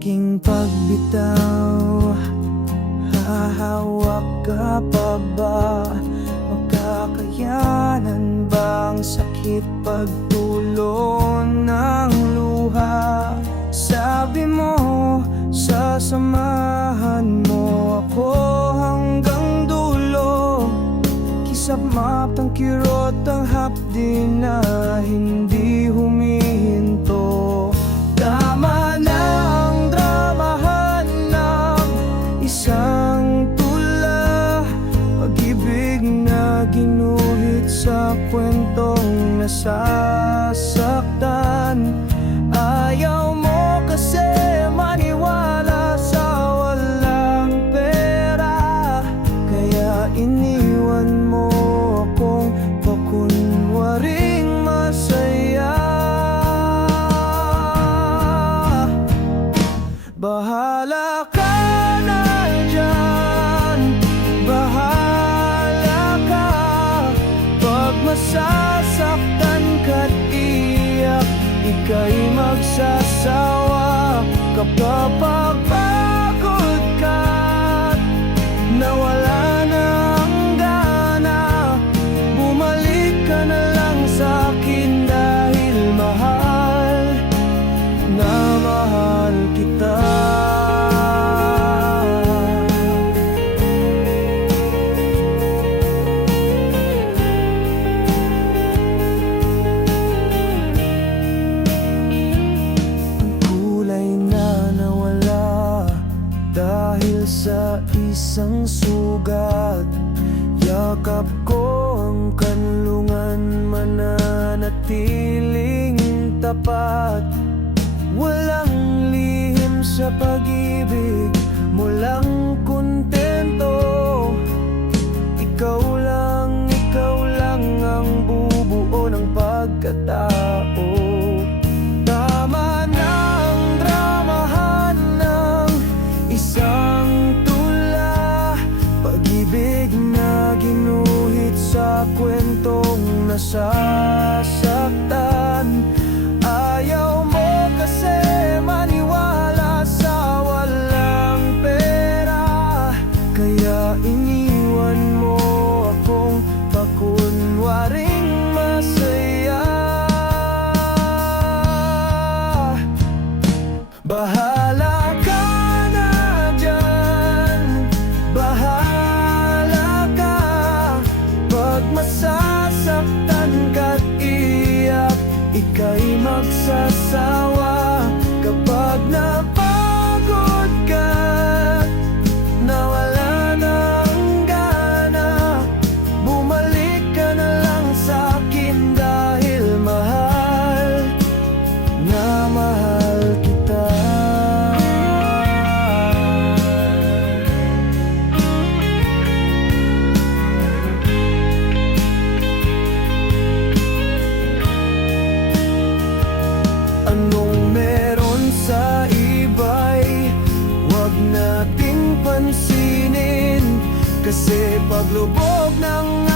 aking pagbitaw, hahawak ka pa ba? Makakayanan bang sakit pagtulo ng luha? Sabi mo, sasamahan mo ako hanggang dulo. Kisap mapang kirot ang hapdi na hindi humihinto. Tama na ang dramahan ng isang tula, pag-ibig na ginuhit sa kwentong nasasaktan. Ayaw mo kasi maniwala sa walang pera, kaya iniwan mo akong pakunwaring masaya. Bahala ka na dyan, bahala ka. Pag masasaktan ka't iyak, ika'y magsasawa. Kapag pagod ka't nawala na ang gana, bumalik ka na lang sa'kin dahil mahal na mahal kita. Dahil sa isang sugat, yakap ko ang kanlungan, mananatiling tapat. Walang lihim sa pag-ibig, mulang kontento. Ikaw lang ang bubuo ng pagkatao. Tama na ang dramahan ng isang tula, pag-ibig na ginuhit sa kwentong nasasaktan. Ayaw mo kasi maniwala sa walang pera, kaya iniwan mo akong pakunwaring masaya. Bahala ka na dyan, bahala ka. Pag masasaktan ka't iyak, ika'y magsasawa. Kapag napagod ka't nawala na ang gana, bumalik ka na lang sa'kin dahil mahal na mahal kita. Anong meron sa iba'y wag nating pansinin, kasi paglubog ng